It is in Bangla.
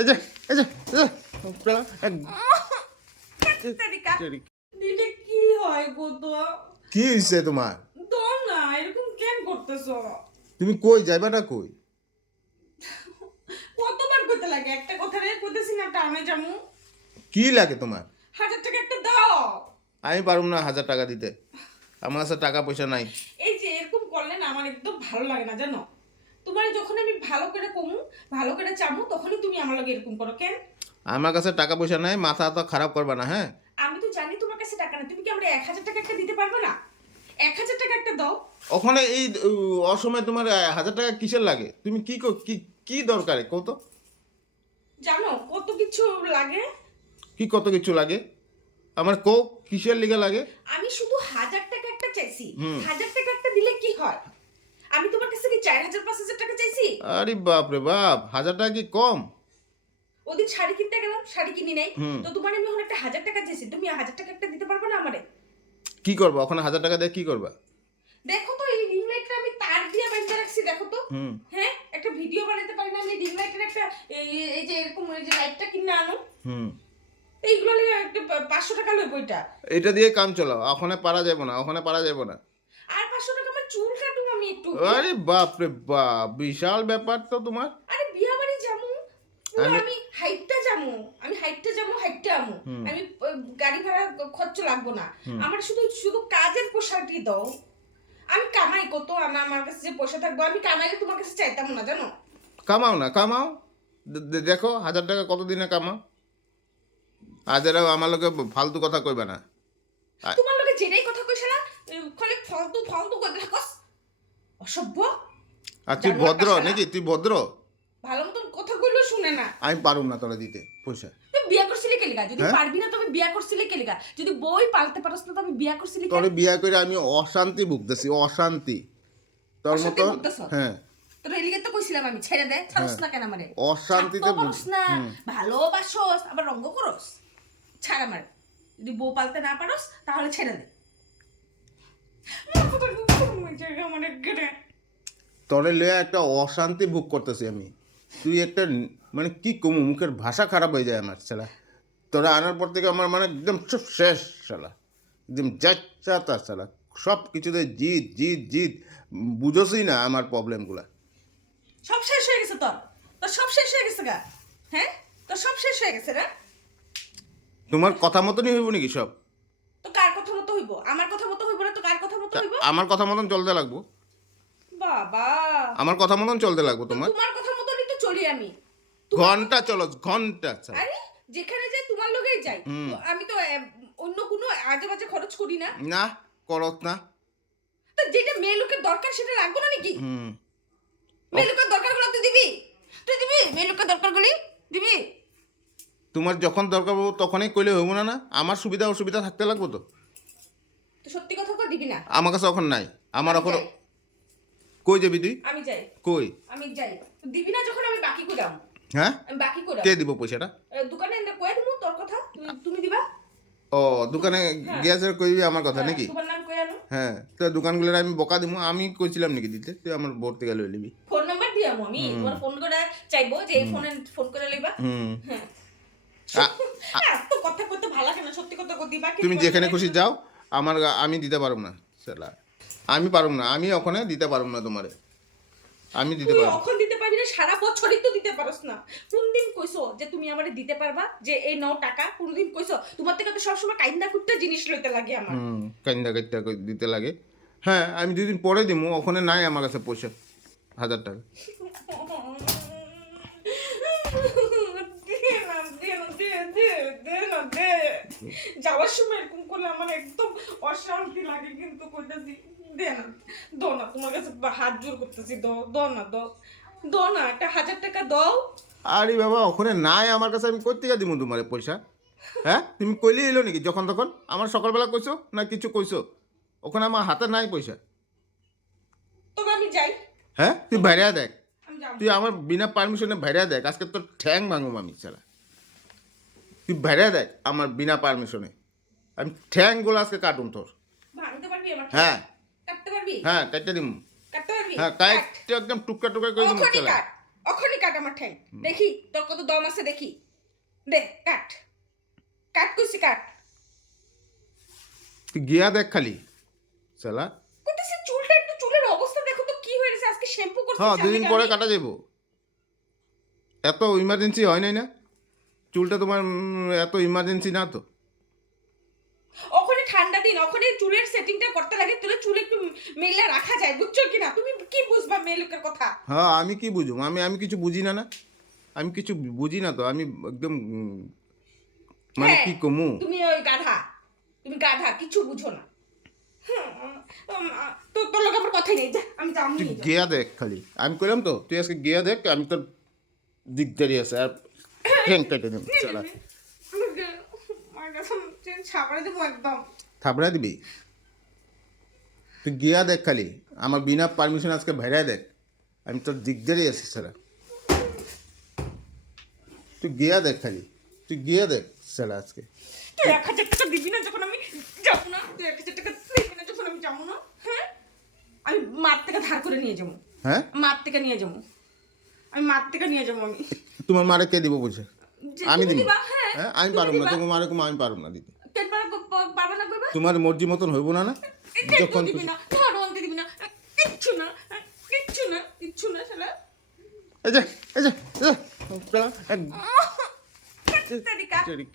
এই যে এই যে দিলে কি হয় গো তো? কি হইছে তোমার? তো না এরকম কেন করতেছো? তুমি কই যাইবাটা কই? কতবার কইতে লাগে একটা কথা রে কইতেছি না টামে জামু। কি লাগে তোমার? 1000 টাকা একটা দাও। আমি পারুম না 1000 টাকা দিতে, আমার কাছে টাকা পয়সা নাই। এই যে এরকম করলে না আমার একদম ভালো লাগে না জানো। তোমার যখন আমি ভালো করে কমু ভালো করে চামু তখনই তুমি আমার লগে এরকম করো কেন? আমার কাছে টাকা পয়সা নাই, মাথা তো খারাপ করবা না। হ্যাঁ, আমি তো জানি তোমার কাছে টাকা না, তুমি কি আমরা 1000 টাকা একটা দিতে পারবে না? 1000 টাকা একটা দাও। ওখানে এই অসময়ে তোমার 1000 টাকা কিসের লাগে? তুমি কি কি দরকারে কত? জানো কত কিছু লাগে। কি কত কিছু লাগে? আমার কো কিসের লিগে লাগে? আমি শুধু 1000 টাকা একটা চাইছি। হুম। 1000 টাকা একটা দিলে কি হয়? আমি তোমার কাছে কি 4000 5000 টাকা চাইছি? আরে বাপ রে বাপ, 1000 টাকা কি কম? ওদিন শাড়ি কিনতে গেলাম, শাড়ি কিনি নাই। হুম। তো তোমার আমি এখন একটা 1000 টাকা চাইছি, তুমি 1000 টাকা একটা দিতে পারবে না আমারে? কি করবা ওখানে 1000 টাকা দিয়ে? কি করবা? দেখো তো এই রিং লাইটটা আমি তার দিয়ে বাইন্ধে রাখছি, দেখো তো। হুম হ্যাঁ, একটা ভিডিও বানাতে পারি না আমি রিং লাইটের একটা এই যে এরকম এই যে লাইটটা কিনে আনো। হুম এইগুলো নিয়ে একটা 500 টাকা লই বইটা। এটা দিয়ে কাম চালাও, ওখানে পারা যাবে না, ওখানে পারা যাবে না। আর 500 টাকা আমার চুল কাটুম আমি একটু। আরে বাপ রে বাপ, বিশাল ব্যাপার তো তোমার। আরে বিয়া বাড়ি যামু, পুরো আমি- আমি হাইটটা যামু, হাইটটা আমু। হুম। আমি গাড়ি ভাড়া খরচ লাগবো না। আমার শুধু শুধু কাজের পোশাকটি দাও। আমি কামাই কত, আমার কাছে যে পয়সা থাকবো আমি কামাইলে তোমার কাছে চাইতাম না জানো। কামাও না, কামাও। দেখো 1000 টাকা কতদিনে কামাও। আজ এরা আমার লোকে ফালতু কথা কইবে না। তোমার লোকে যেটাই কথা কইছ না, খালি ফালতু ফালতু কইতে থাকস। অসভ্য। আর তুই জানোয়ার ভদ্র কাশালা। নাকি? তুই ভদ্র? ভালো মতন কথা কইলেও শুনে না। আমি পারুম না তোরা দিতে পয়সা। তুই বিয়া করছিলি কে লিগা? যদি হ্যাঁ? পারবি না তবে বিয়া করছিলি কে লিগা? যদি বই পালতে পারস না তবে বিয়া করছিলি কে? তোরে বিয়া করে আমি অশান্তি ভুগতেছি, অশান্তি। তোর অশান্তি মতন। ভুগতেছ? হ্যাঁ, তোর এলিগে তো কইছিলাম আমি ছেড়ে দে, ছাড়স না কেন আমারে? অশান্তিতে ছাড়তেও পারস না, হুম। ভালোবাসস, আবার রঙ্গ করস। ছাড় আমার। যদি বউ পালতে না পারস তাহলে ছেড়ে দে। আমার একবারে। তোরে লয়ে একটা অশান্তি ভোগ করতেছি আমি। তুই একটা মানে কি কমু, মুখের ভাষা খারাপ হয়ে যায় আমার শালা। তোরা আনার পর থেকে আমার মানে একদম সব শেষ শালা, একদম যাচ্ছা তার শালা। সব কিছুতে জিত জিত জিত, বুঝোসই না আমার প্রবলেমগুলা। সব শেষ হয়ে গেছে তোর। তোর সব শেষ হয়ে গেছে গা। হ্যাঁ? তোর সব শেষ হয়ে গেছে না? তোমার কথা মতনই হইব নাকি সব? তো কার কথা মতো হইব? আমার কথা মতো হইব না তো কার কথা মতো হইব? আমার কথা মতন চলতে লাগবো। বাবা। আমার কথা মতন চলতে লাগবো তো তোমার। তোমার কথা মতনই তো চলি আমি। ঘন্টা চলো, ঘন্টা চলো। আরে যেখানে যাই তোমার লগেই যাই। তো আমি তো অন্য কোনো আজে বাজে খরচ করি না। না, করত না। তো যেটা মেয়ে লোকের দরকার সেটা লাগবে না নাকি? হুম মেয়ে লোকের দরকারগুলো তুই দিবি? তুই দিবি মেয়ে লোকের দরকারগুলি? দিবি? তোমার যখন দরকার পড়বো তখনই কইলে হইব না? না আমার সুবিধা অসুবিধা থাকতে লাগবো তো। তো সত্যি কথা কই দিবি না? আমার কাছে এখন নাই, আমার আমি এখন। যাই। কই যাবি তুই? আমি যাই। কই? আমি যাই। তো দিবি না যখন আমি বাকি কইরাম। হ্যাঁ, আমি বাকি কইরাম। কে দিব পয়সাটা? দোকানে এনে কয়ে দিমু তোর কথা। তুমি দিবা? ও, দোকানে গিয়েছে কইবি আমার কথা নাকি? তোমার নাম কয়ে আনো। হ্যাঁ, তো দোকানগুলোর আমি বকা দিব? আমি কইছিলাম নাকি দিতে? তুই আমার বোর থেকে লই লিবি। ফোন নাম্বার দিয়ামু আমি। তোমার ফোন করে চাইবো যে এই ফোনে ফোন করে লইবা। হুম হ্যাঁ। আ- এত কথা কইতে ভালো লাগে না, সত্যি কথা কই দিবা কি? তুমি যেখানে খুশি যাও, আমার আমি দিতে পারব না সেটা। আমি পারব না, আমি ওখানে দিতে পারব না তোমারে। আমি দিতে তুই পারব। এখন দিতে পারবি না, সারা বছরই তো দিতে পারস না। কোনদিন কইছো যে তুমি আমারে দিতে পারবা, যে এই নাও টাকা? কোনদিন কইছো? তোমার থেকে তো সবসময় কাইন্দা কুট্টা জিনিস লইতে লাগে আমার। কান্দা কাইটা দিতে লাগে। হ্যাঁ, আমি 2 দিন পরে দিব, ওখানে নাই আমার কাছে পয়সা 1000 টাকা। যাওয়ার সময় এরকম করলে আমার একদম অশান্তি লাগে, কিন্তু কইতাছি দে না, দো না, তোমার কাছে হাত জোর করতেছি, দো না, দো না, একটা 1000 টাকা দাও। আরে বাবা, ওখানে নাই আমার কাছে, আমি কই থেকে দিব তোমারে পয়সা? হ্যাঁ, তুমি কইলে এলো নাকি যখন তখন? আমার সকালবেলা কইছো না কিছু কইছো? ওখানে আমার হাতে নাই পয়সা। তবে আমি যাই। হ্যাঁ, তুই বাইরে দেখ। আমি যাবো। তুই আমার বিনা পারমিশনে বাইরে দেখ, আজকে তোর ঠ্যাং ভাঙুম আমি ছাড়া। তুই বাইরে দেখ আমার বিনা পারমিশনে, আমি ঠ্যাংগুলো আজকে কাটুম তোর। ভাঙতে পারবি আমার? হ্যাঁ কাটতে পারবি? হ্যাঁ, কাটতে দিম। কাটতে পারবি? হ্যাঁ, কাটতে একদম টুকরা টুকরা করে দিম অখনি ছাড়া। কাট, অখনি কাট। কাট আমার ঠ্যাং দেখি তোর কত দম আছে দেখি দে কাট কাট কইছি কাট তুই গিয়া দেখ খালি শালা। কইতেছি চুলটা একটু চুলের অবস্থা দেখো তো কি হয়েছে আজকে শ্যাম্পু করছি হ্যাঁ, জানি 2 দিন না পরে আমি। কাটা যাবো। এত ইমার্জেন্সি হয় নাই না? চুলটা তোমার এত ইমার্জেন্সি না তো? ওখানে ঠান্ডা দিন ওখানে চুলের সেটিংটা করতে লাগে তোর চুল একটু মেলে রাখা যায় বুঝছো কিনা তুমি কি বুঝবা মেয়ে লোকের কথা হ্যাঁ, আমি কি বুঝুম? আমি কিছু বুঝি না না? আমি কিছু বুঝি না তো, আমি একদম মানে হ্যাঁ, কি কমু? তুমি ওই গাধা তুমি গাধা কিছু বুঝো না তো তোর লোক আমার কথাই নেই যা আমি যাম তুই নিয়ে যাবো। গিয়া দেখ খালি। আমি কইলাম তো তুই আজকে গিয়া দেখ, আমি তোর দিকদারি আছে আর ঠ্যাং কেটে দেব শালা। আমার কাছে ছাপড়ে দেবো একদম থাপড়া দিবি? তুই গিয়া দেখ খালি, আমার বিনা পারমিশন আজকে ভেড়ায় দেখ, আমি তোর দিকদারি আছি শালা। তুই গিয়া দেখ খালি, তুই গিয়া দেখ শালা আজকে। তুই 1,000 টাকা দিবি না যখন আমি যাবো না তুই 1,000 টাকা দিবি না যখন আমি যাবো না হ্যাঁ আমি মার থেকে ধার করে নিয়ে যাবো হ্যাঁ, মার থেকে নিয়ে যাবো আমি মার থেকে নিয়ে যাবো আমি তোমার মারে কে দিব বলছে? যে আমি তুমি দিব? দিবা, হ্যাঁ, হ্যাঁ, আমি তুমি পারব না, দিবা। তোমার মারে আমি পারব না দিতে। কেন পারবে না কইবা তোমার মর্জি মতন হইব না না? যখন দিবি না ধরো আনতে দিবি না কিচ্ছু না কিচ্ছু না কিচ্ছু না শালা এই যে শালা, এক- তেরিকা তেরি-